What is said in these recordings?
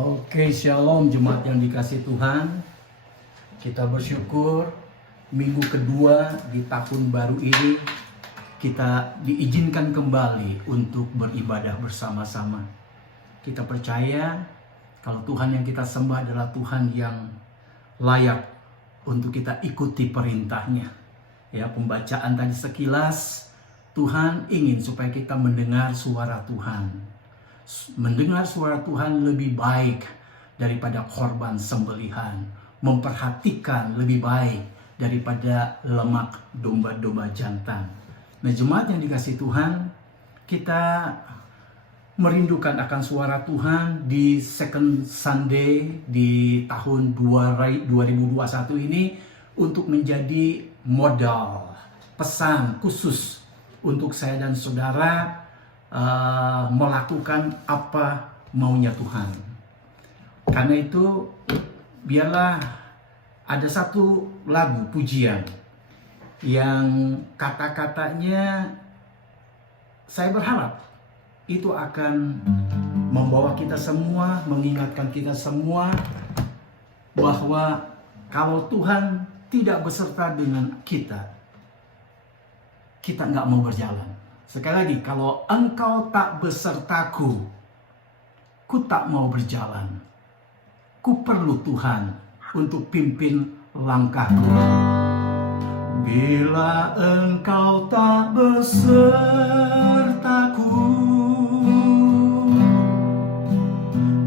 Oke, shalom jemaat yang dikasih Tuhan. Kita bersyukur minggu kedua di tahun baru ini kita diizinkan kembali untuk beribadah bersama-sama. Kita percaya kalau Tuhan yang kita sembah adalah Tuhan yang layak untuk kita ikuti perintahnya. Ya, pembacaan tadi sekilas, Tuhan ingin supaya kita mendengar suara Tuhan. Mendengar suara Tuhan lebih baik daripada korban sembelihan. Memperhatikan lebih baik daripada lemak domba-domba jantan. Nah, jemaat yang dikasih Tuhan, kita merindukan akan suara Tuhan di Second Sunday di tahun 2021 ini untuk menjadi modal pesan khusus untuk saya dan saudara melakukan apa maunya Tuhan. Karena itu biarlah ada satu lagu pujian yang kata-katanya saya berharap itu akan membawa kita semua, mengingatkan kita semua bahwa kalau Tuhan tidak beserta dengan kita nggak mau berjalan. Sekali lagi, kalau engkau tak besertaku, ku tak mau berjalan. Ku perlu Tuhan untuk pimpin langkahku. Bila engkau tak besertaku,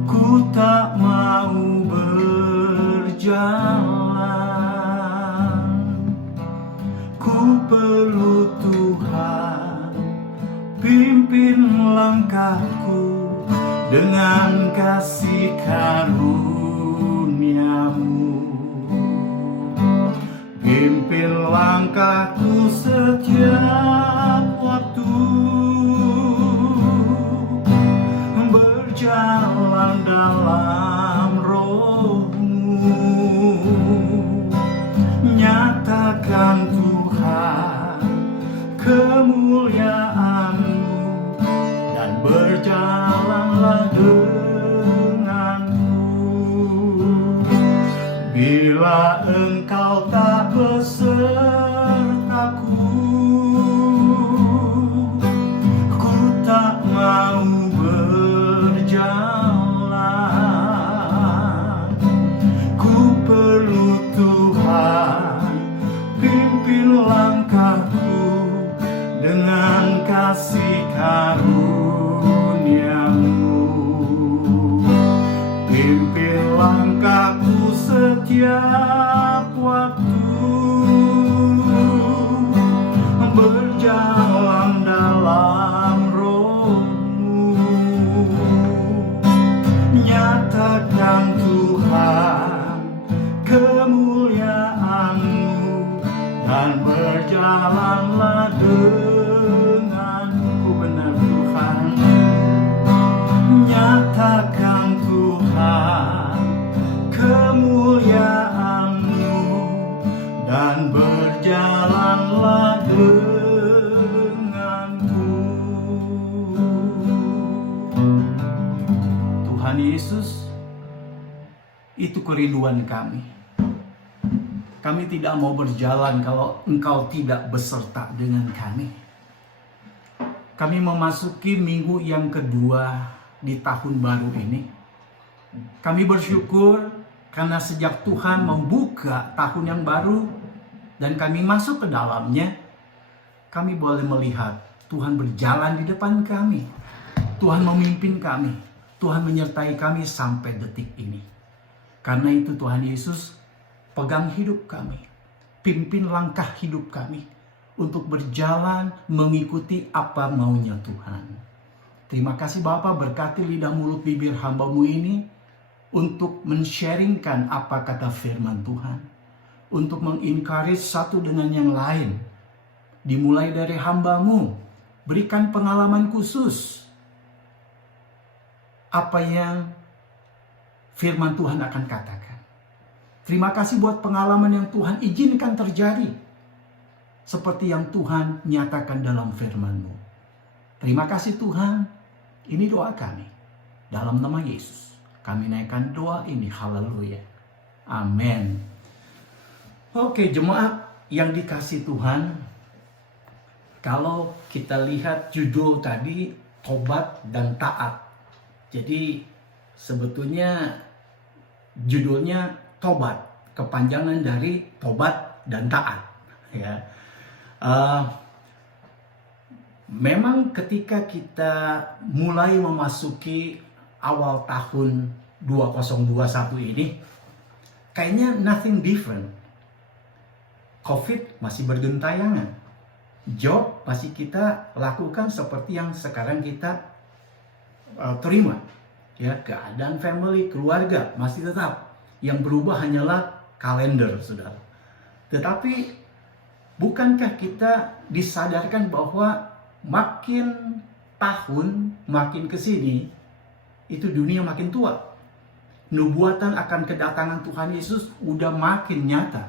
ku tak mau berjalan. Ku perlu Tuhan pimpin langkahku dengan kasih karunia-Mu. Pimpin langkahku setiap waktu, berjalan dalam Roh-Mu. Nyatakan Tuhan kemuliaan-Mu dan berjalanlah denganku. Bila engkau tak besertaku, ku tak mau berjalan. Ku perlu Tuhan pimpin langkahku dengan kasih karunia-Mu. Pimpin langkahku setiap waktu, berjalan dalam Roh-Mu. Nyatakan Tuhan kemuliaan-Mu dan berjalanlah denganku. Benar Tuhan. Nyatakan Tuhan kemuliaan-Mu dan berjalanlah denganku. Tuhan Yesus, itu kerinduan kami. Kami tidak mau berjalan kalau Engkau tidak beserta dengan kami. Kami memasuki minggu yang kedua di tahun baru ini. Kami bersyukur karena sejak Tuhan membuka tahun yang baru dan kami masuk ke dalamnya, kami boleh melihat Tuhan berjalan di depan kami. Tuhan memimpin kami. Tuhan menyertai kami sampai detik ini. Karena itu Tuhan Yesus, pegang hidup kami, pimpin langkah hidup kami untuk berjalan mengikuti apa maunya Tuhan. Terima kasih Bapa, berkati lidah mulut bibir hamba-Mu ini untuk men-sharingkan apa kata firman Tuhan, untuk mengencourage satu dengan yang lain. Dimulai dari hamba-Mu, berikan pengalaman khusus apa yang firman Tuhan akan katakan. Terima kasih buat pengalaman yang Tuhan izinkan terjadi, seperti yang Tuhan nyatakan dalam firman-Mu. Terima kasih Tuhan, ini doa kami dalam nama Yesus. kami naikkan doa ini. Haleluya. Amin. Oke, jemaat yang dikasih Tuhan, kalau kita lihat judul tadi, tobat dan taat. Jadi sebetulnya judulnya tobat, kepanjangan dari tobat dan taat. Ya, memang ketika kita mulai memasuki awal tahun 2021 ini, kayaknya nothing different. COVID masih bergentayangan. Job masih kita lakukan seperti yang sekarang kita terima. Ya, keadaan family, keluarga masih tetap. Yang berubah hanyalah kalender, saudara. Tetapi bukankah kita disadarkan bahwa makin tahun, makin kesini, itu dunia makin tua. Nubuatan akan kedatangan Tuhan Yesus udah makin nyata.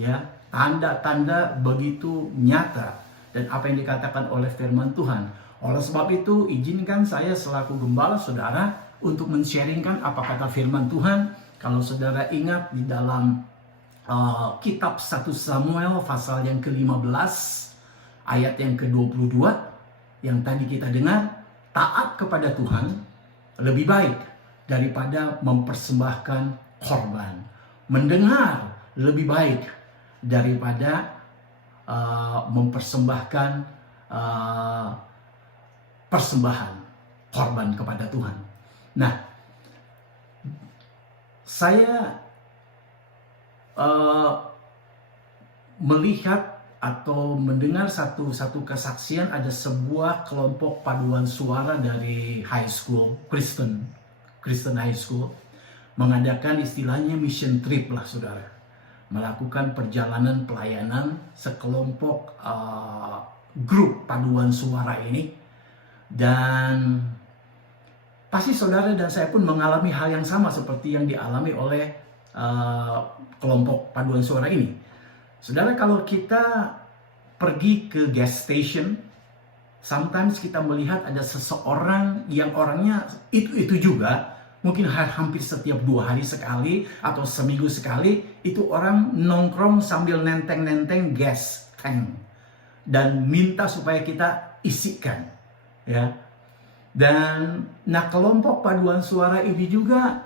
Ya, tanda-tanda begitu nyata. Dan apa yang dikatakan oleh firman Tuhan. Oleh sebab itu, izinkan saya selaku gembala saudara untuk men-sharingkan apa kata firman Tuhan. Kalau saudara ingat di dalam kitab 1 Samuel pasal yang ke-15, ayat yang ke-22, yang tadi kita dengar, taat kepada Tuhan lebih baik daripada mempersembahkan korban. Mendengar lebih baik daripada mempersembahkan persembahan korban kepada Tuhan. Nah, saya melihat atau mendengar satu kesaksian, ada sebuah kelompok paduan suara dari high school, Kristen high school, mengadakan istilahnya mission trip lah saudara, melakukan perjalanan pelayanan sekelompok grup paduan suara ini. Dan pasti saudara dan saya pun mengalami hal yang sama seperti yang dialami oleh kelompok paduan suara ini. Saudara, kalau kita pergi ke gas station, sometimes kita melihat ada seseorang yang orangnya itu juga, mungkin hampir setiap 2 hari sekali atau seminggu sekali, itu orang nongkrong sambil nenteng-nenteng gas tank dan minta supaya kita isikan, ya. Dan kelompok paduan suara ini juga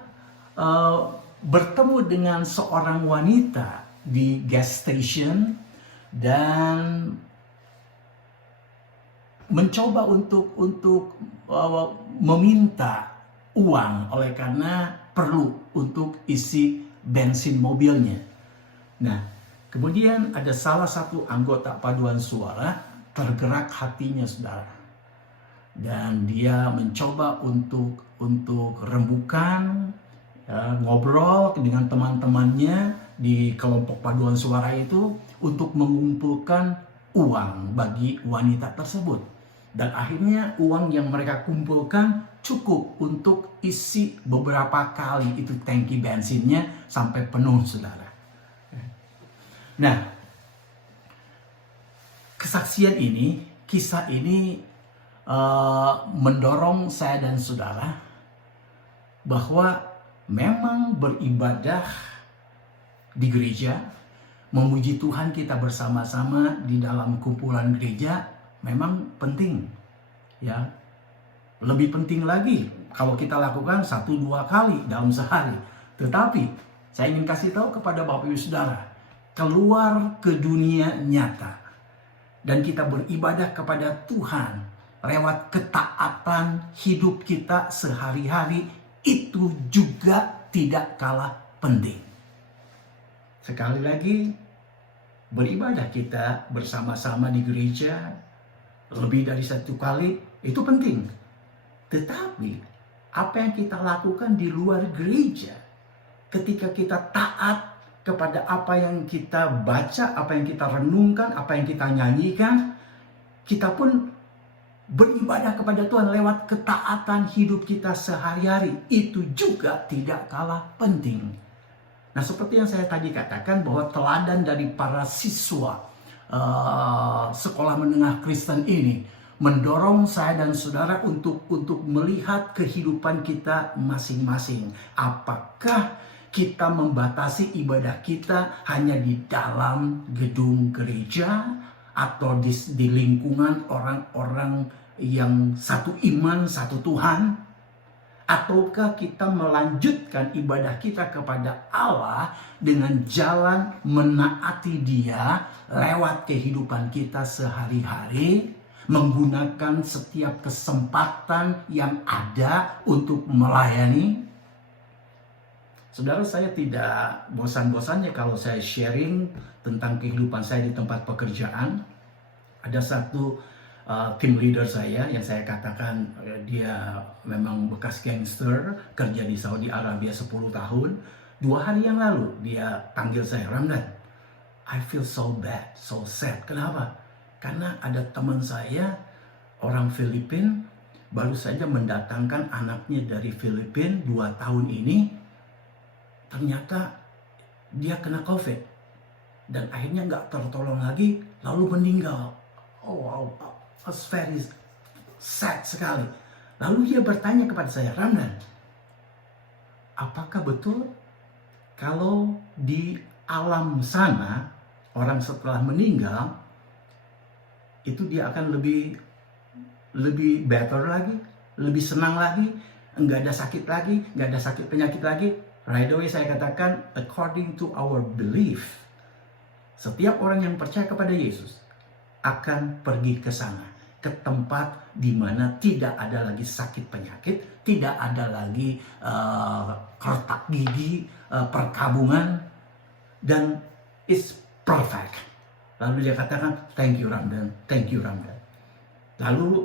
bertemu dengan seorang wanita di gas station dan mencoba untuk meminta uang oleh karena perlu untuk isi bensin mobilnya. Nah, kemudian ada salah satu anggota paduan suara tergerak hatinya saudara, dan dia mencoba untuk rembukan, ya, ngobrol dengan teman-temannya di kelompok paduan suara itu untuk mengumpulkan uang bagi wanita tersebut. Dan akhirnya uang yang mereka kumpulkan cukup untuk isi beberapa kali itu tangki bensinnya sampai penuh saudara. Nah, kesaksian ini, kisah ini mendorong saya dan saudara bahwa memang beribadah di gereja, memuji Tuhan kita bersama-sama di dalam kumpulan gereja memang penting, ya. Lebih penting lagi kalau kita lakukan 1-2 kali dalam sehari. Tetapi saya ingin kasih tahu kepada Bapak Ibu Saudara, keluar ke dunia nyata dan kita beribadah kepada Tuhan lewat ketaatan hidup kita sehari-hari, itu juga tidak kalah penting. Sekali lagi, beribadah kita bersama-sama di gereja lebih dari 1 kali itu penting. Tetapi apa yang kita lakukan di luar gereja, ketika kita taat kepada apa yang kita baca, apa yang kita renungkan, apa yang kita nyanyikan, kita pun beribadah kepada Tuhan lewat ketaatan hidup kita sehari-hari, itu juga tidak kalah penting. Nah, seperti yang saya tadi katakan bahwa teladan dari para siswa sekolah menengah Kristen ini mendorong saya dan saudara untuk melihat kehidupan kita masing-masing. Apakah kita membatasi ibadah kita hanya di dalam gedung gereja atau di lingkungan orang-orang yang satu iman, satu Tuhan? Ataukah kita melanjutkan ibadah kita kepada Allah dengan jalan menaati Dia lewat kehidupan kita sehari-hari, menggunakan setiap kesempatan yang ada untuk melayani? Saudara, saya tidak bosan-bosannya kalau saya sharing tentang kehidupan saya di tempat pekerjaan. Ada satu team leader saya yang saya katakan dia memang bekas gangster, kerja di Saudi Arabia 10 tahun. 2 hari yang lalu dia panggil saya, "Ramdan, I feel so bad, so sad." Kenapa? Karena ada teman saya, orang Filipina, baru saja mendatangkan anaknya dari Filipina 2 tahun ini. Ternyata dia kena COVID dan akhirnya nggak tertolong lagi, lalu meninggal. Oh wow, it's very sad sekali. Lalu dia bertanya kepada saya, "Ramdan, apakah betul kalau di alam sana orang setelah meninggal itu dia akan lebih better lagi, lebih senang lagi, nggak ada sakit lagi, nggak ada sakit penyakit lagi?" Right away saya katakan, according to our belief, setiap orang yang percaya kepada Yesus akan pergi ke sana, ke tempat di mana tidak ada lagi sakit penyakit, tidak ada lagi retak gigi, perkabungan, dan it's perfect. Lalu dia katakan, "Thank you Ramdan, thank you Ramdan." Lalu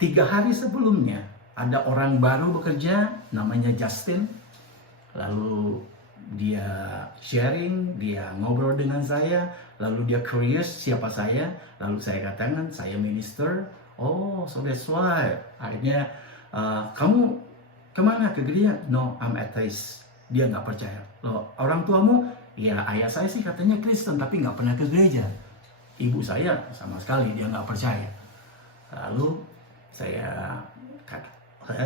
3 hari sebelumnya ada orang baru bekerja, namanya Justin. Lalu dia sharing, dia ngobrol dengan saya, lalu dia curious siapa saya, lalu saya katakan saya minister. "Oh, so that's why." Akhirnya, "Kamu kemana, ke gereja?" "No, I'm atheist." Dia nggak percaya. "Loh, orang tuamu?" "Ya, ayah saya sih katanya Kristen tapi nggak pernah ke gereja." "Ibu saya sama sekali dia nggak percaya." Lalu saya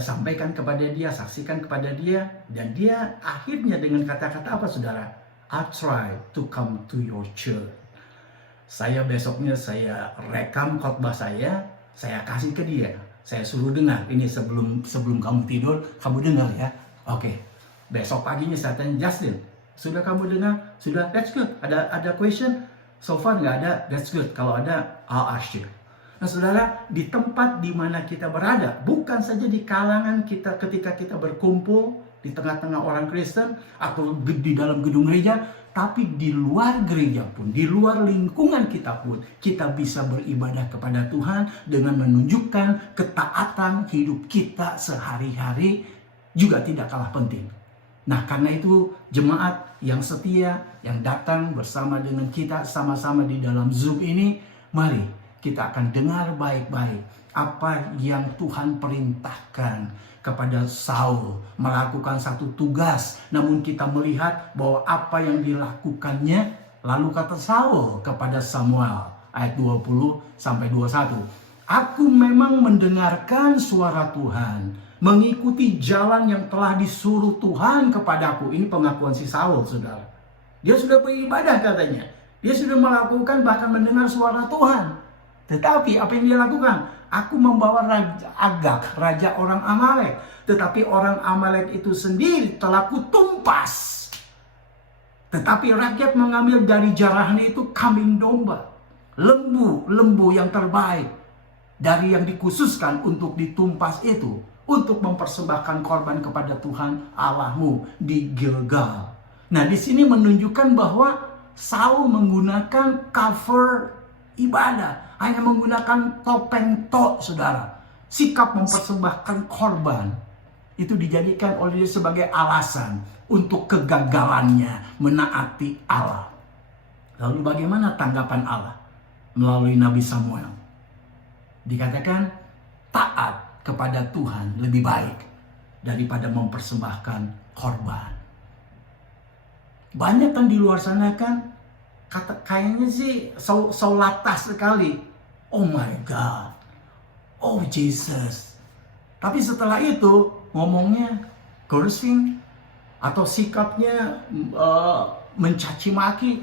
sampaikan kepada dia, saksikan kepada dia, dan dia akhirnya dengan kata-kata apa saudara? "I try to come to your church." Saya besoknya saya rekam khotbah saya kasih ke dia. Saya suruh dengar, ini sebelum kamu tidur, kamu dengar ya. Oke. Besok paginya saya tanya, "Justin, sudah kamu dengar?" "Sudah." "That's good. Ada question?" "So far nggak ada." "That's good. Kalau ada, I'll ask you." Nah saudara, di tempat di mana kita berada, bukan saja di kalangan kita ketika kita berkumpul di tengah-tengah orang Kristen atau di dalam gedung gereja, tapi di luar gereja pun, di luar lingkungan kita pun, kita bisa beribadah kepada Tuhan dengan menunjukkan ketaatan hidup kita sehari-hari juga tidak kalah penting. Nah karena itu jemaat yang setia, yang datang bersama dengan kita sama-sama di dalam Zoom ini, mari kita akan dengar baik-baik apa yang Tuhan perintahkan kepada Saul melakukan satu tugas. Namun kita melihat bahwa apa yang dilakukannya, lalu kata Saul kepada Samuel ayat 20 sampai 21. "Aku memang mendengarkan suara Tuhan, mengikuti jalan yang telah disuruh Tuhan kepadaku." Ini pengakuan si Saul, saudara. Dia sudah beribadah katanya. Dia sudah melakukan bahkan mendengar suara Tuhan. Tetapi apa yang dia lakukan? "Aku membawa Raja Agag, raja orang Amalek. Tetapi orang Amalek itu sendiri telah kutumpas. Tetapi rakyat mengambil dari jarahannya itu kambing domba, lembu yang terbaik dari yang dikhususkan untuk ditumpas itu, untuk mempersembahkan korban kepada Tuhan Allahmu di Gilgal." Nah, di sini menunjukkan bahwa Saul menggunakan cover ibadah, hanya menggunakan topeng tok, saudara. Sikap mempersembahkan korban itu dijadikan oleh dia sebagai alasan untuk kegagalannya menaati Allah. Lalu bagaimana tanggapan Allah melalui Nabi Samuel? Dikatakan taat kepada Tuhan lebih baik daripada mempersembahkan korban. Banyak kan di luar sana kan kayaknya sih so latah sekali. Oh my God, Oh Jesus. Tapi setelah itu ngomongnya cursing atau sikapnya mencaci maki.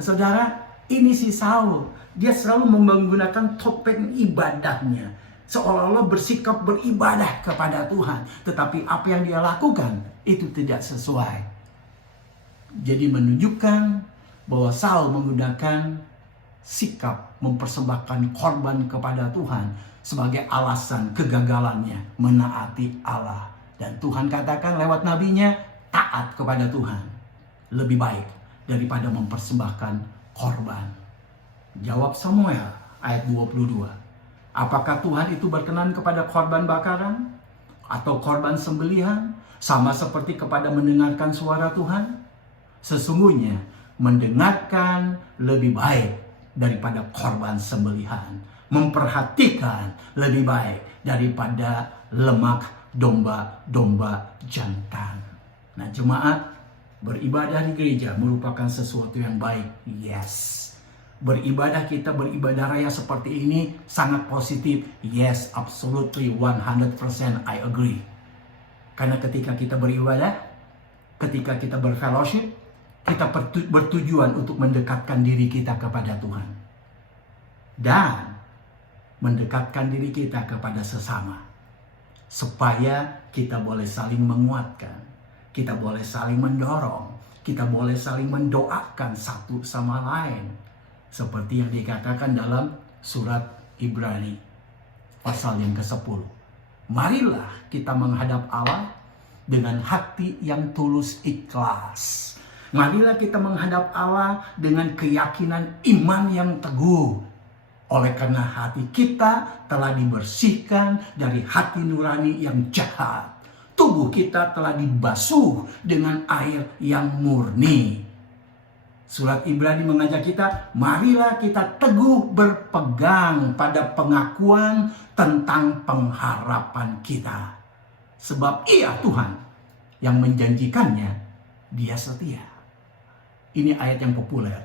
Saudara, ini si Saul. Dia selalu menggunakan topeng ibadahnya. Seolah-olah bersikap beribadah kepada Tuhan. Tetapi apa yang dia lakukan itu tidak sesuai. Jadi menunjukkan bahwa Saul menggunakan sikap mempersembahkan korban kepada Tuhan sebagai alasan kegagalannya menaati Allah. Dan Tuhan katakan lewat nabinya, taat kepada Tuhan lebih baik daripada mempersembahkan korban. Jawab Samuel ayat 22. Apakah Tuhan itu berkenan kepada korban bakaran atau korban sembelihan sama seperti kepada mendengarkan suara Tuhan? Sesungguhnya mendengarkan lebih baik daripada korban sembelihan. Memperhatikan lebih baik daripada lemak domba-domba jantan. Nah, jemaat, beribadah di gereja merupakan sesuatu yang baik. Yes. Kita beribadah raya seperti ini sangat positif. Yes, absolutely 100% I agree. Karena ketika kita beribadah, ketika kita berfellowship, kita bertujuan untuk mendekatkan diri kita kepada Tuhan. Dan mendekatkan diri kita kepada sesama. Supaya kita boleh saling menguatkan. Kita boleh saling mendorong. Kita boleh saling mendoakan satu sama lain. Seperti yang dikatakan dalam surat Ibrani pasal yang ke-10. Marilah kita menghadap Allah dengan hati yang tulus ikhlas. Marilah kita menghadap Allah dengan keyakinan iman yang teguh. Oleh karena hati kita telah dibersihkan dari hati nurani yang jahat. Tubuh kita telah dibasuh dengan air yang murni. Surat Ibrani mengajak kita, marilah kita teguh berpegang pada pengakuan tentang pengharapan kita. Sebab Ia Tuhan yang menjanjikannya, Dia setia. Ini ayat yang populer.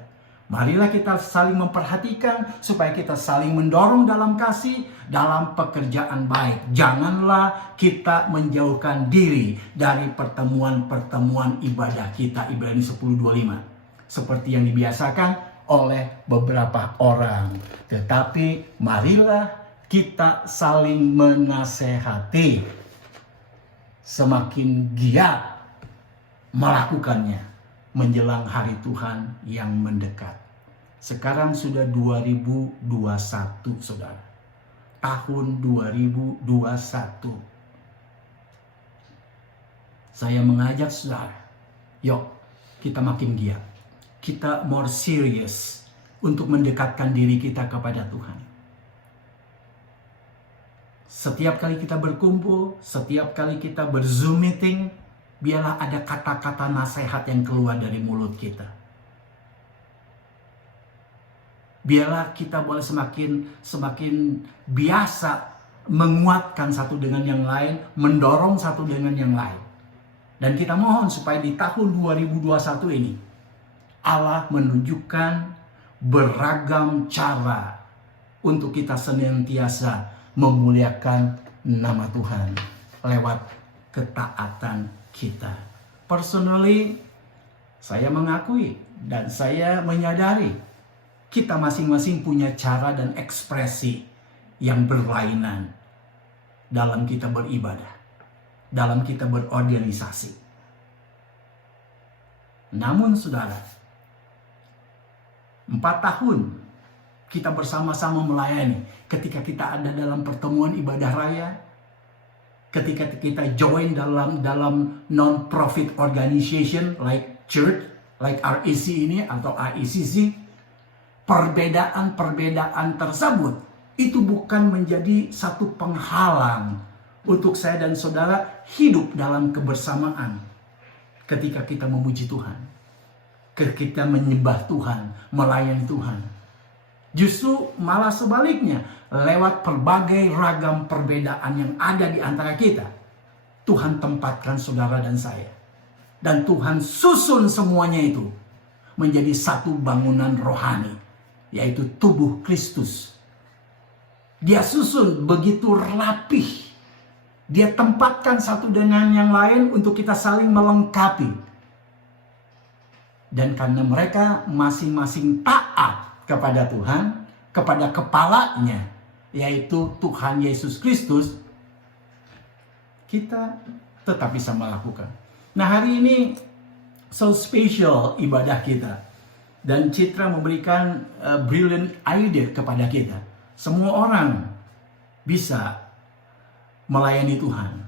Marilah kita saling memperhatikan supaya kita saling mendorong dalam kasih, dalam pekerjaan baik. Janganlah kita menjauhkan diri dari pertemuan-pertemuan ibadah kita. Ibrani 10:25. Seperti yang dibiasakan oleh beberapa orang. Tetapi marilah kita saling menasehati. Semakin giat melakukannya menjelang hari Tuhan yang mendekat. Sekarang sudah 2021, saudara. Tahun 2021. Saya mengajak saudara, yuk kita makin giat. Kita more serious untuk mendekatkan diri kita kepada Tuhan. Setiap kali kita berkumpul, setiap kali kita ber-Zoom meeting, biarlah ada kata-kata nasihat yang keluar dari mulut kita. Biarlah kita boleh semakin biasa menguatkan satu dengan yang lain, mendorong satu dengan yang lain. Dan kita mohon supaya di tahun 2021 ini, Allah menunjukkan beragam cara untuk kita senantiasa memuliakan nama Tuhan lewat ketaatan kita. Personally, saya mengakui dan saya menyadari kita masing-masing punya cara dan ekspresi yang berlainan dalam kita beribadah, dalam kita berorganisasi. Namun saudara, 4 tahun kita bersama-sama melayani. Ketika kita ada dalam pertemuan ibadah raya, ketika kita join dalam non-profit organization like church, like REC ini atau IECC, perbedaan-perbedaan tersebut itu bukan menjadi satu penghalang untuk saya dan saudara hidup dalam kebersamaan. Ketika kita memuji Tuhan, ketika kita menyembah Tuhan, melayani Tuhan. Justru malah sebaliknya, lewat berbagai ragam perbedaan yang ada di antara kita, Tuhan tempatkan saudara dan saya. Dan Tuhan susun semuanya itu menjadi satu bangunan rohani, yaitu tubuh Kristus. Dia susun begitu rapih. Dia tempatkan satu dengan yang lain untuk kita saling melengkapi. Dan karena mereka masing-masing taat kepada Tuhan, kepada kepalanya, yaitu Tuhan Yesus Kristus, kita tetap bisa melakukan. Nah, hari ini so special ibadah kita. Dan Citra memberikan brilliant idea kepada kita. Semua orang bisa melayani Tuhan.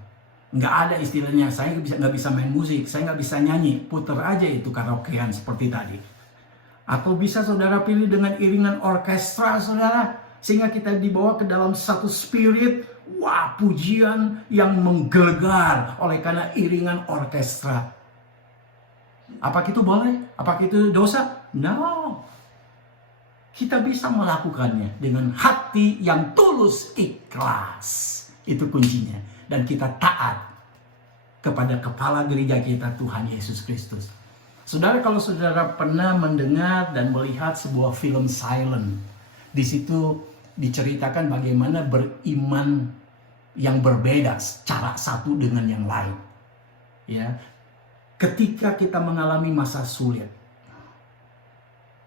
Nggak ada istilahnya, saya nggak bisa main musik, saya nggak bisa nyanyi, puter aja itu karaokean seperti tadi. Atau bisa saudara pilih dengan iringan orkestra saudara, sehingga kita dibawa ke dalam satu spirit, wah, pujian yang menggelegar oleh karena iringan orkestra. Apakah itu boleh? Apakah itu dosa? No. Kita bisa melakukannya dengan hati yang tulus, ikhlas. Itu kuncinya. Dan kita taat kepada kepala gereja kita, Tuhan Yesus Kristus. Saudara, kalau saudara pernah mendengar dan melihat sebuah film silent, di situ diceritakan bagaimana beriman yang berbeda secara satu dengan yang lain. Ya, ketika kita mengalami masa sulit,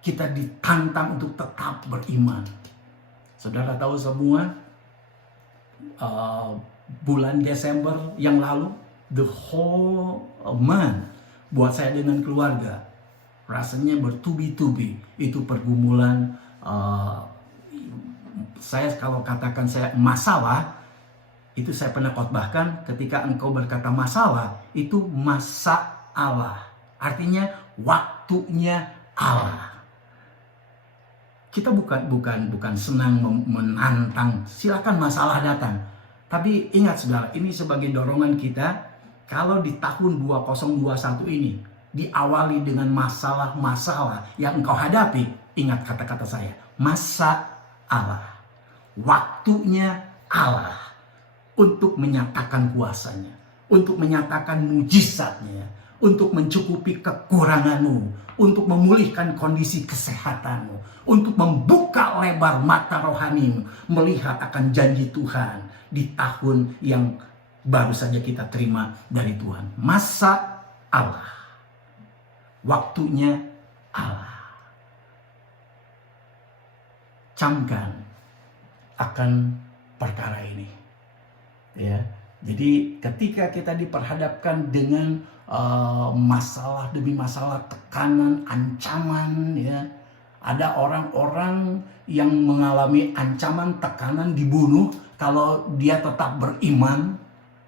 kita ditantang untuk tetap beriman. Saudara tahu semua, bulan Desember yang lalu, the whole month buat saya dengan keluarga rasanya bertubi-tubi. Itu pergumulan, saya kalau katakan saya masalah, itu saya pernah khotbahkan, ketika engkau berkata masalah, itu masa Allah, artinya waktunya Allah. Kita bukan senang menantang, silakan masalah datang. Tapi ingat saudara, ini sebagai dorongan kita, kalau di tahun 2021 ini diawali dengan masalah-masalah yang engkau hadapi, ingat kata-kata saya, masa Allah, waktunya Allah untuk menyatakan kuasanya, untuk menyatakan mujizatnya, untuk mencukupi kekuranganmu, untuk memulihkan kondisi kesehatanmu, untuk membuka lebar mata rohanimu, melihat akan janji Tuhan di tahun yang baru saja kita terima dari Tuhan. Masa Allah, waktunya Allah. Camkan akan perkara ini, ya. Jadi ketika kita diperhadapkan dengan masalah demi masalah, tekanan, ancaman, ya, ada orang-orang yang mengalami ancaman, tekanan, dibunuh kalau dia tetap beriman,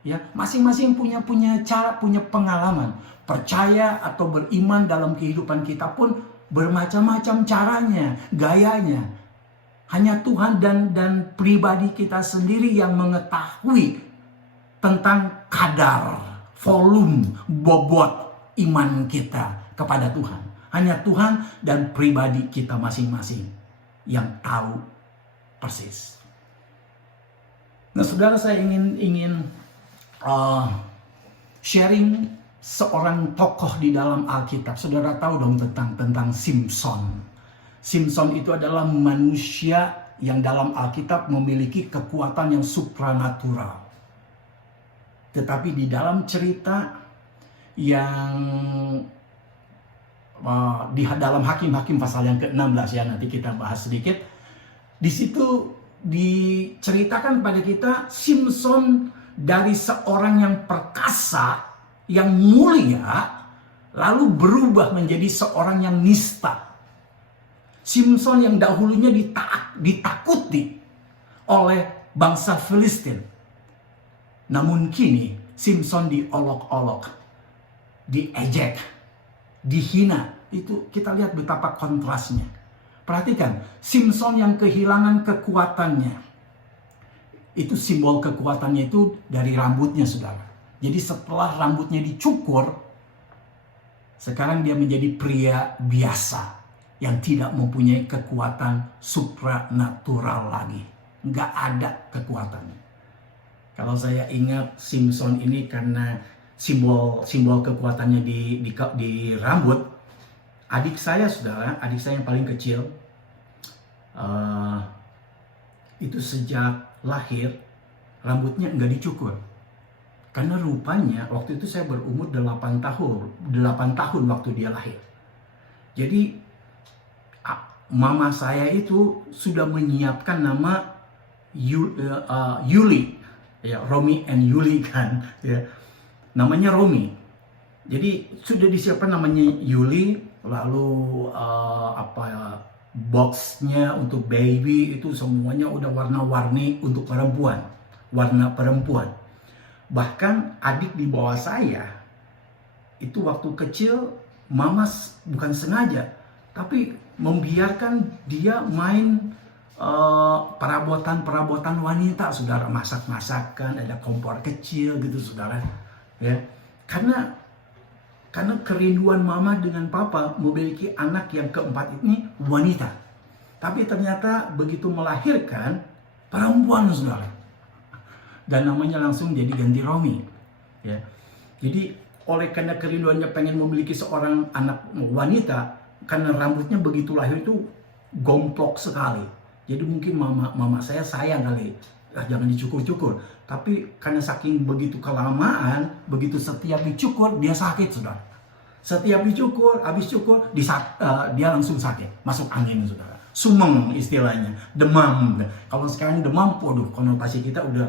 ya. Masing-masing punya cara, punya pengalaman. Percaya atau beriman dalam kehidupan kita pun bermacam-macam caranya, gayanya. Hanya Tuhan dan pribadi kita sendiri yang mengetahui tentang kadar, volume, bobot iman kita kepada Tuhan. Hanya Tuhan dan pribadi kita masing-masing yang tahu persis. Nah, saudara, saya ingin sharing seorang tokoh di dalam Alkitab. Saudara tahu dong tentang Simpson. Simpson itu adalah manusia yang dalam Alkitab memiliki kekuatan yang supranatural. Tetapi di dalam cerita yang di dalam Hakim-Hakim pasal yang ke-16, ya, nanti kita bahas sedikit. Di situ diceritakan pada kita Simpson dari seorang yang perkasa, yang mulia, lalu berubah menjadi seorang yang nista. Simpson yang dahulunya ditakuti oleh bangsa Filistin, namun kini Simpson diolok-olok, diejek, dihina. Itu kita lihat betapa kontrasnya. Perhatikan, Simpson yang kehilangan kekuatannya, itu simbol kekuatannya itu dari rambutnya, saudara. Jadi setelah rambutnya dicukur, sekarang dia menjadi pria biasa yang tidak mempunyai kekuatan supranatural lagi. Nggak ada kekuatannya. Kalau saya ingat Simpson ini karena simbol kekuatannya di rambut. Adik saya, saudara, adik saya yang paling kecil, itu sejak lahir rambutnya nggak dicukur. Karena rupanya waktu itu saya berumur 8 tahun waktu dia lahir. Jadi mama saya itu sudah menyiapkan nama Yuli, ya, Romi and Yuli kan, ya. Namanya Romi. Jadi sudah disiapkan namanya Yuli, lalu boxnya untuk baby itu semuanya udah warna-warni untuk perempuan, warna perempuan. Bahkan adik di bawah saya itu waktu kecil mama bukan sengaja tapi membiarkan dia main perabotan wanita, saudara, masak-masakan, ada kompor kecil gitu, saudara, ya. Karena kerinduan mama dengan papa memiliki anak yang keempat ini wanita. Tapi ternyata begitu melahirkan perempuan, saudara. Dan namanya langsung jadi ganti Romi, ya. Jadi karena kerinduannya pengen memiliki seorang anak wanita, karena rambutnya begitu lahir itu gomplok sekali. Jadi mungkin mama saya sayang kali, jangan dicukur-cukur. Tapi karena saking begitu kelamaan, begitu setiap dicukur dia sakit, saudara. Setiap dicukur, habis cukur dia langsung sakit, masuk angin, saudara. Sumeng istilahnya, demam. Kalau sekarang demam, waduh, konotasi kita udah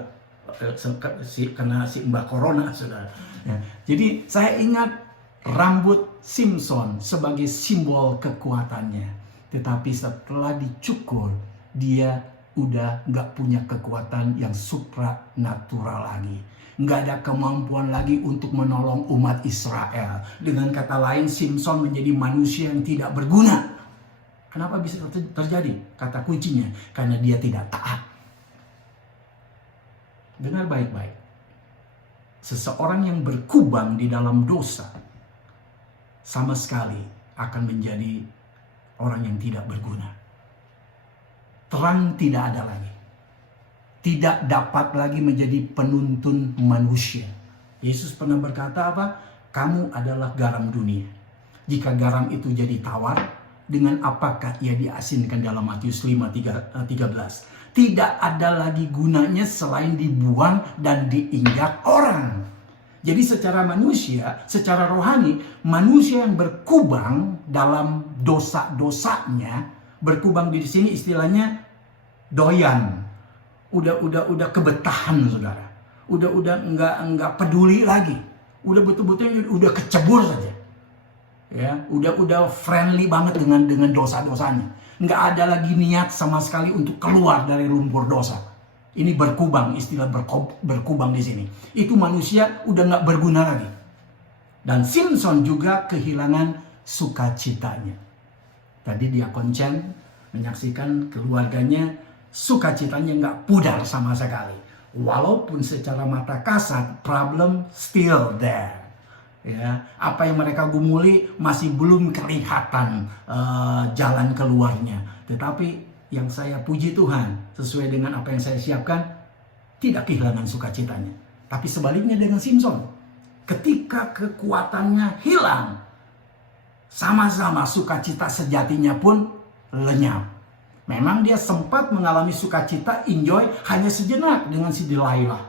kena si Mbak Corona, saudara. Ya. Jadi saya ingat rambut Simpson sebagai simbol kekuatannya. Tetapi setelah dicukur, dia udah nggak punya kekuatan yang supranatural lagi. Nggak ada kemampuan lagi untuk menolong umat Israel. Dengan kata lain, Simpson menjadi manusia yang tidak berguna. Kenapa bisa terjadi? Kata kuncinya, karena dia tidak taat. Dengar baik-baik. Seseorang yang berkubang di dalam dosa sama sekali akan menjadi orang yang tidak berguna. Terang tidak ada lagi. Tidak dapat lagi menjadi penuntun manusia. Yesus pernah berkata apa? Kamu adalah garam dunia. Jika garam itu jadi tawar, dengan apakah ia diasinkan dalam Matius 5:13? Tidak ada lagi gunanya selain dibuang dan diinjak orang. Jadi secara manusia, secara rohani, manusia yang berkubang dalam dosa-dosanya, berkubang di sini istilahnya doyan. Udah kebetahan, saudara. Udah enggak peduli lagi. Udah betul-betul udah kecebur saja. Ya, udah friendly banget dengan dosa-dosanya. Nggak ada lagi niat sama sekali untuk keluar dari lumpur dosa. Ini berkubang, istilah berkubang di sini. Itu manusia udah nggak berguna lagi. Dan Simpson juga kehilangan sukacitanya. Tadi Diakon Chen menyaksikan keluarganya, sukacitanya nggak pudar sama sekali. Walaupun secara mata kasat, problem still there. Ya, apa yang mereka gumuli masih belum kelihatan jalan keluarnya. Tetapi yang saya puji Tuhan, sesuai dengan apa yang saya siapkan, tidak kehilangan sukacitanya. Tapi sebaliknya dengan Simpson, ketika kekuatannya hilang, sama-sama sukacita sejatinya pun lenyap. Memang dia sempat mengalami sukacita, enjoy hanya sejenak dengan si Delilah.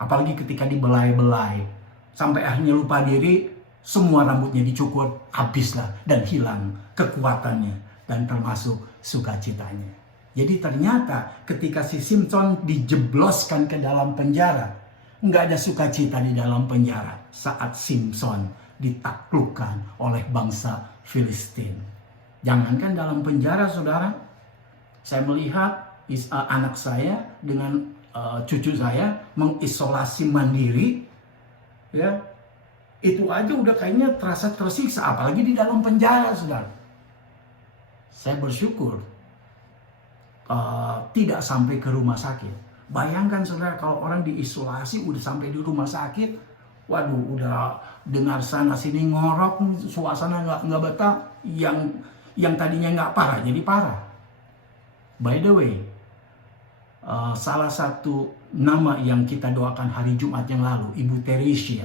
Apalagi ketika dibelai-belai. Sampai akhirnya lupa diri, semua rambutnya dicukur, habislah dan hilang kekuatannya dan termasuk sukacitanya. Jadi ternyata ketika si Simpson dijebloskan ke dalam penjara, nggak ada sukacita di dalam penjara saat Simpson ditaklukkan oleh bangsa Filistin. Jangankan dalam penjara, saudara, saya melihat anak saya dengan cucu saya mengisolasi mandiri. Ya, itu aja udah kayaknya terasa tersiksa, apalagi di dalam penjara, saudara. Saya bersyukur tidak sampai ke rumah sakit. Bayangkan, saudara, kalau orang diisolasi udah sampai di rumah sakit, waduh, udah dengar sana sini ngorok, suasana nggak betah, yang tadinya nggak parah jadi parah. By the way, salah satu nama yang kita doakan hari Jumat yang lalu, Ibu Teresia,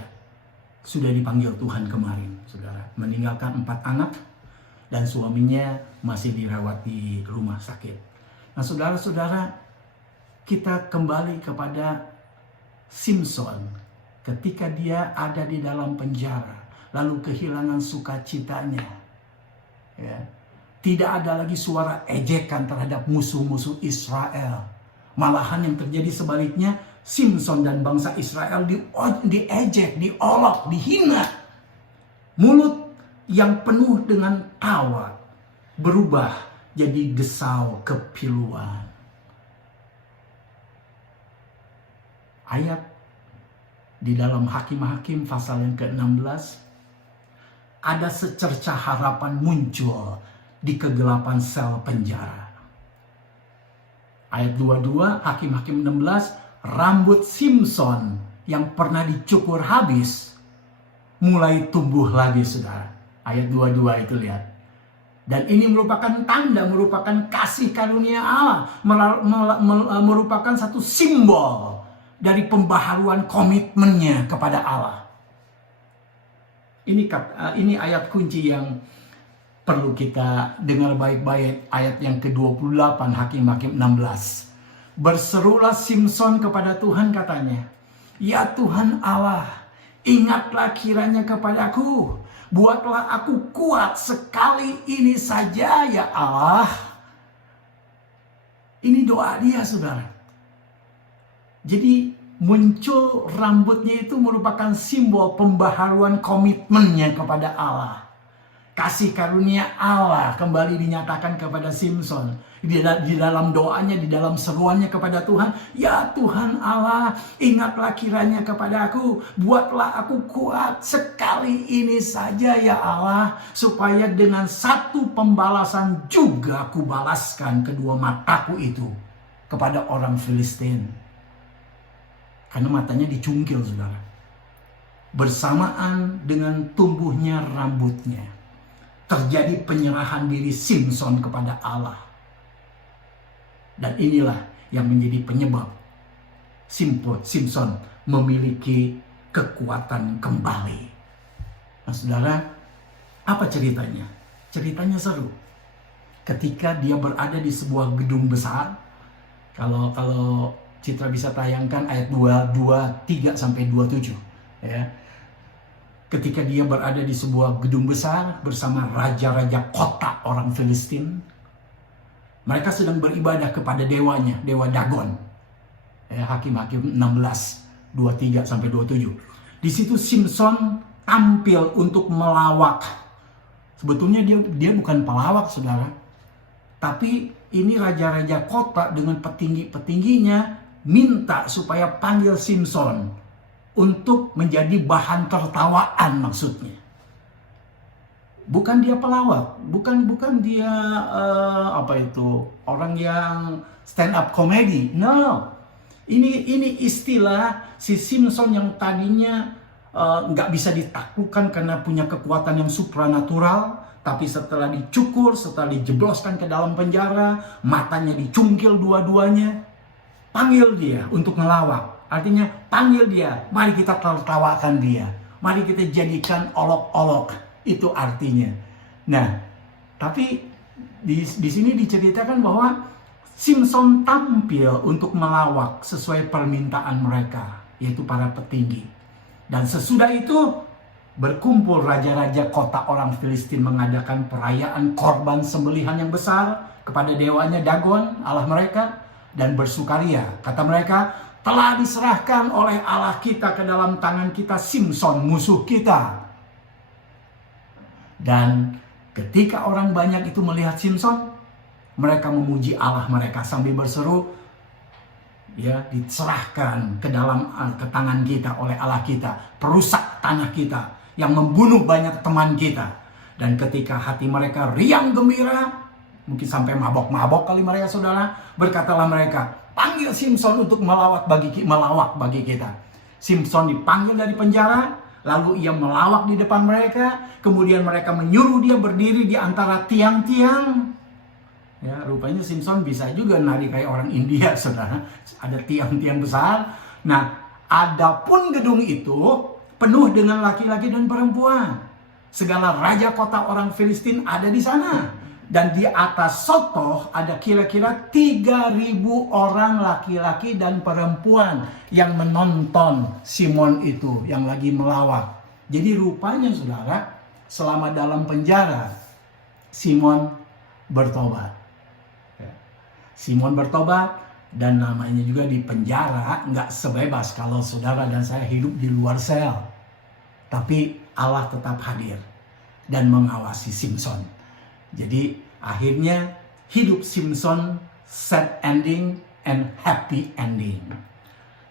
sudah dipanggil Tuhan kemarin, saudara. Meninggalkan 4 anak dan suaminya masih dirawat di rumah sakit. Nah, saudara-saudara, kita kembali kepada Simson ketika dia ada di dalam penjara, lalu kehilangan sukacitanya. Ya. Tidak ada lagi suara ejekan terhadap musuh-musuh Israel. Malahan yang terjadi sebaliknya, Simson dan bangsa Israel diejek, diolok, dihina. Mulut yang penuh dengan tawa berubah jadi desau kepiluan. Ayat di dalam Hakim-Hakim pasal yang ke-16, ada secercah harapan muncul di kegelapan sel penjara. Ayat 22, Hakim-Hakim 16, rambut Simson yang pernah dicukur habis mulai tumbuh lagi, saudara. Ayat 22 itu lihat. Dan ini merupakan tanda, merupakan kasih karunia Allah, merupakan satu simbol dari pembaharuan komitmennya kepada Allah. Ini ayat kunci yang perlu kita dengar baik-baik. Ayat yang ke-28 Hakim-Hakim 16. Berserulah Simson kepada Tuhan, katanya, ya Tuhan Allah, ingatlah kiranya kepadaku, buatlah aku kuat sekali ini saja ya Allah. Ini doa dia, saudara. Jadi muncul rambutnya itu merupakan simbol pembaharuan komitmennya kepada Allah. Kasih karunia Allah kembali dinyatakan kepada Simson. Di dalam doanya, di dalam seruannya kepada Tuhan. Ya Tuhan Allah, ingatlah kiranya kepada aku. Buatlah aku kuat sekali ini saja ya Allah. Supaya dengan satu pembalasan juga aku balaskan kedua mataku itu kepada orang Filistin. Karena matanya dicungkil, saudara. Bersamaan dengan tumbuhnya rambutnya, terjadi penyerahan diri Simson kepada Allah. Dan inilah yang menjadi penyebab Simson memiliki kekuatan kembali. Nah, saudara, apa ceritanya? Ceritanya seru. Ketika dia berada di sebuah gedung besar, kalau Citra bisa tayangkan ayat 23 sampai 27, ya. Ketika dia berada di sebuah gedung besar bersama raja-raja kota orang Filistin, mereka sedang beribadah kepada dewanya, dewa Dagon. Hakim-Hakim 16, 23 sampai 27. Di situ Simson tampil untuk melawak. Sebetulnya dia bukan pelawak, saudara. Tapi ini raja-raja kota dengan petinggi-petingginya minta supaya panggil Simson untuk menjadi bahan tertawaan, maksudnya. Bukan dia pelawak, bukan dia orang yang stand up comedy. No, ini istilah si Simson yang tadinya nggak bisa ditaklukkan karena punya kekuatan yang supranatural, tapi setelah dicukur, setelah dijebloskan ke dalam penjara, matanya dicungkil dua-duanya, panggil dia untuk ngelawak. Artinya panggil dia, mari kita tertawakan dia, mari kita jadikan olok-olok. Itu artinya. Nah, tapi di sini diceritakan bahwa Simson tampil untuk melawak sesuai permintaan mereka, yaitu para petinggi. Dan sesudah itu berkumpul raja-raja kota orang Filistin mengadakan perayaan korban sembelihan yang besar kepada dewanya Dagon, Allah mereka, dan bersukaria. Kata mereka, telah diserahkan oleh Allah kita ke dalam tangan kita Simson, musuh kita. Dan ketika orang banyak itu melihat Simson, mereka memuji Allah mereka sambil berseru, ya, diserahkan ke tangan kita oleh Allah kita, perusak tanah kita, yang membunuh banyak teman kita. Dan ketika hati mereka riang gembira, mungkin sampai mabok-mabok kali mereka, saudara, berkatalah mereka, panggil Simson untuk melawak bagi kita. Simson dipanggil dari penjara, lalu ia melawak di depan mereka. Kemudian mereka menyuruh dia berdiri di antara tiang-tiang. Ya, rupanya Simson bisa juga nari kayak orang India, saudara. Ada tiang-tiang besar. Nah, adapun gedung itu penuh dengan laki-laki dan perempuan. Segala raja kota orang Filistin ada di sana. Dan di atas sotoh ada kira-kira 3.000 orang laki-laki dan perempuan yang menonton Simon itu yang lagi melawak. Jadi rupanya saudara, selama dalam penjara, Simon bertobat. Simon bertobat dan namanya juga di penjara nggak sebebas kalau saudara dan saya hidup di luar sel. Tapi Allah tetap hadir dan mengawasi Simpson. Jadi akhirnya hidup Simpson sad ending and happy ending.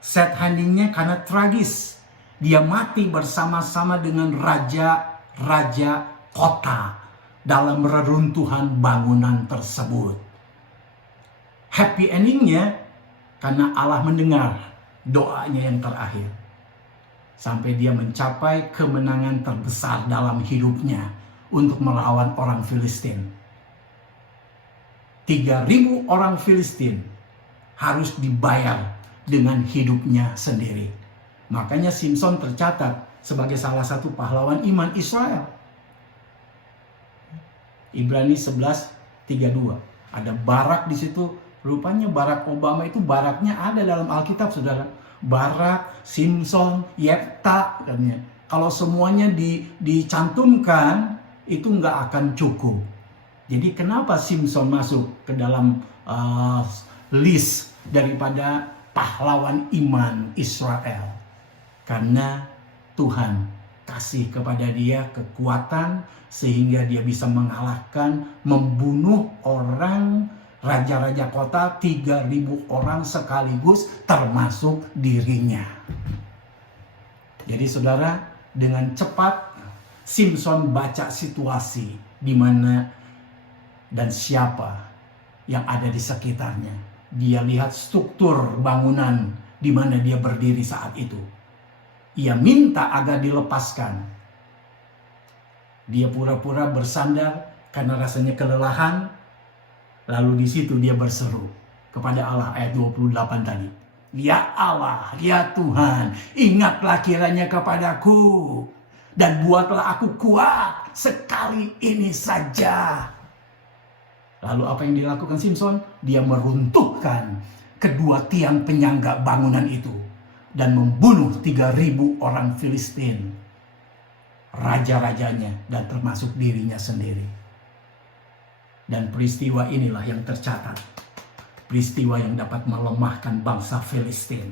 Sad endingnya karena tragis. Dia mati bersama-sama dengan raja-raja kota dalam reruntuhan bangunan tersebut. Happy endingnya karena Allah mendengar doanya yang terakhir. Sampai dia mencapai kemenangan terbesar dalam hidupnya untuk melawan orang Filistin. 3.000 orang Filistin harus dibayar dengan hidupnya sendiri. Makanya Simpson tercatat sebagai salah satu pahlawan iman Israel. Ibrani 11:32. Ada Barak di situ. Rupanya Barack Obama itu baraknya ada dalam Alkitab, saudara. Barak, Simpson, Yefta, katanya. Kalau semuanya dicantumkan, itu nggak akan cukup. Jadi kenapa Simpson masuk ke dalam list daripada pahlawan iman Israel? Karena Tuhan kasih kepada dia kekuatan sehingga dia bisa mengalahkan, membunuh orang, raja-raja kota, 3.000 orang sekaligus termasuk dirinya. Jadi saudara, dengan cepat Simpson baca situasi di mana dan siapa yang ada di sekitarnya. Dia lihat struktur bangunan di mana dia berdiri saat itu. Ia minta agar dilepaskan. Dia pura-pura bersandar karena rasanya kelelahan. Lalu di situ dia berseru kepada Allah, ayat 28 tadi. Ya Allah, ya Tuhan, ingatlah kiranya kepadaku dan buatlah aku kuat sekali ini saja. Lalu apa yang dilakukan Simpson? Dia meruntuhkan kedua tiang penyangga bangunan itu dan membunuh 3.000 orang Filistin, raja-rajanya dan termasuk dirinya sendiri. Dan peristiwa inilah yang tercatat, peristiwa yang dapat melemahkan bangsa Filistin,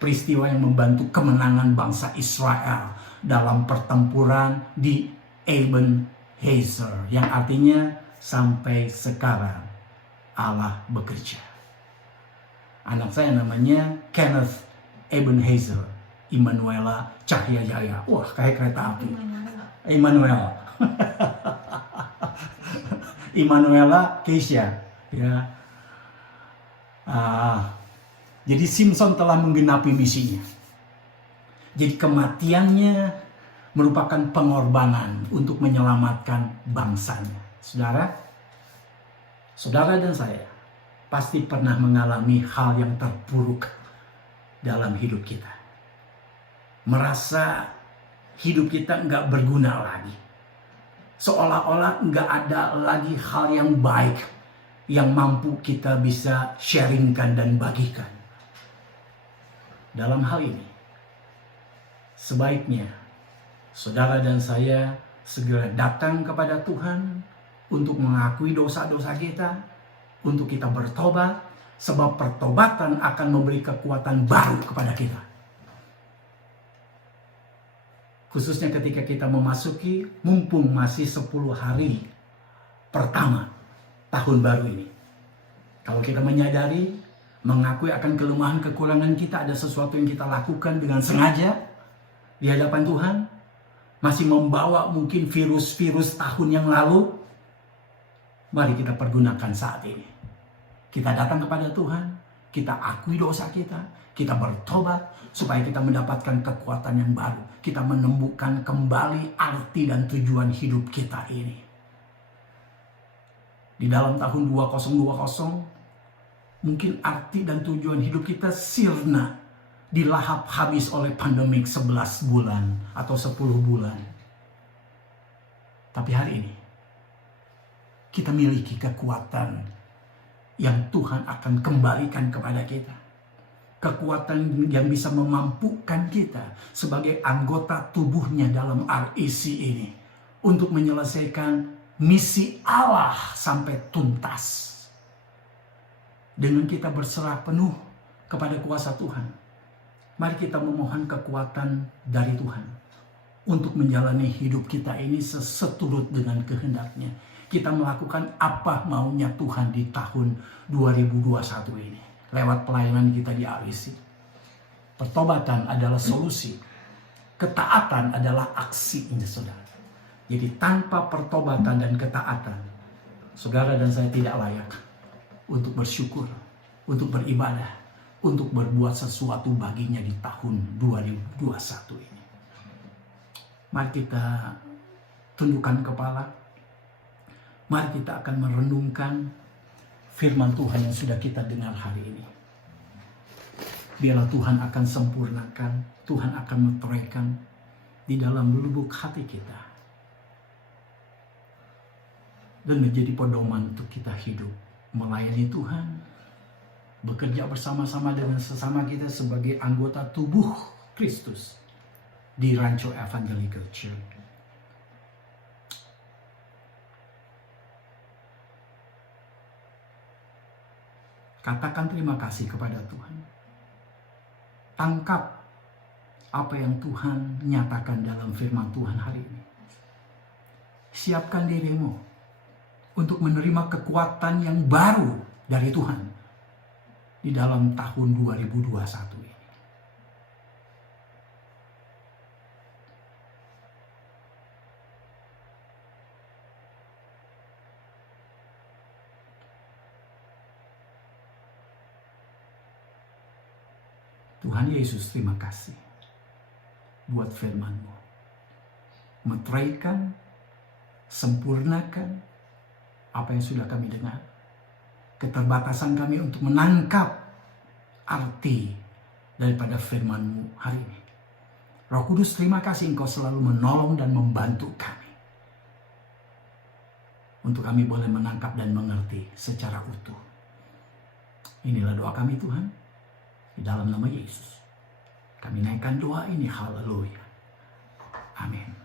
peristiwa yang membantu kemenangan bangsa Israel dalam pertempuran di Ebenezer, yang artinya sampai sekarang Allah bekerja. Anak saya namanya Kenneth Ebenezer Immanuela Cahyajaya. Wah, kayak kereta api. Immanuel. Immanuela Keisha. Ya. Jadi Simpson telah menggenapi misinya. Jadi kematiannya merupakan pengorbanan untuk menyelamatkan bangsanya. Saudara dan saya pasti pernah mengalami hal yang terburuk dalam hidup kita. Merasa hidup kita nggak berguna lagi. Seolah-olah nggak ada lagi hal yang baik yang mampu kita bisa sharingkan dan bagikan. Dalam hal ini, sebaiknya saudara dan saya segera datang kepada Tuhan untuk mengakui dosa-dosa kita, untuk kita bertobat, sebab pertobatan akan memberi kekuatan baru kepada kita. Khususnya ketika kita memasuki, mumpung masih 10 hari pertama tahun baru ini. Kalau kita menyadari, mengakui akan kelemahan kekurangan kita, ada sesuatu yang kita lakukan dengan sengaja di hadapan Tuhan, masih membawa mungkin virus-virus tahun yang lalu, mari kita pergunakan saat ini. Kita datang kepada Tuhan, kita akui dosa kita bertobat supaya kita mendapatkan kekuatan yang baru. Kita menemukan kembali arti dan tujuan hidup kita ini. Di dalam tahun 2020, mungkin arti dan tujuan hidup kita sirna, dilahap habis oleh pandemik 11 bulan atau 10 bulan. Tapi hari ini, kita miliki kekuatan yang Tuhan akan kembalikan kepada kita. Kekuatan yang bisa memampukan kita sebagai anggota tubuhnya dalam REC ini untuk menyelesaikan misi Allah sampai tuntas. Dengan kita berserah penuh kepada kuasa Tuhan, mari kita memohon kekuatan dari Tuhan untuk menjalani hidup kita ini seturut dengan kehendaknya. Kita melakukan apa maunya Tuhan di tahun 2021 ini lewat pelayanan kita di REC. Pertobatan adalah solusi. Ketaatan adalah aksinya, saudara. Jadi tanpa pertobatan dan ketaatan, saudara dan saya tidak layak untuk bersyukur, untuk beribadah, untuk berbuat sesuatu baginya di tahun 2021 ini. Mari kita tundukkan kepala. Mari kita akan merenungkan firman Tuhan yang sudah kita dengar hari ini. Biarlah Tuhan akan sempurnakan, Tuhan akan meteraikan di dalam lubuk hati kita. Dan menjadi pedoman untuk kita hidup, melayani Tuhan, bekerja bersama-sama dengan sesama kita sebagai anggota tubuh Kristus di Rancho Evangelical Church. Katakan terima kasih kepada Tuhan. Tangkap apa yang Tuhan nyatakan dalam firman Tuhan hari ini. Siapkan dirimu untuk menerima kekuatan yang baru dari Tuhan di dalam tahun 2021 ini. Tuhan Yesus, terima kasih buat firman-Mu. Meteraikan, sempurnakan apa yang sudah kami dengar. Keterbatasan kami untuk menangkap arti daripada firman-Mu hari ini. Roh Kudus, terima kasih Engkau selalu menolong dan membantu kami, untuk kami boleh menangkap dan mengerti secara utuh. Inilah doa kami Tuhan. Di dalam nama Yesus, kami naikkan doa ini, haleluya. Amin.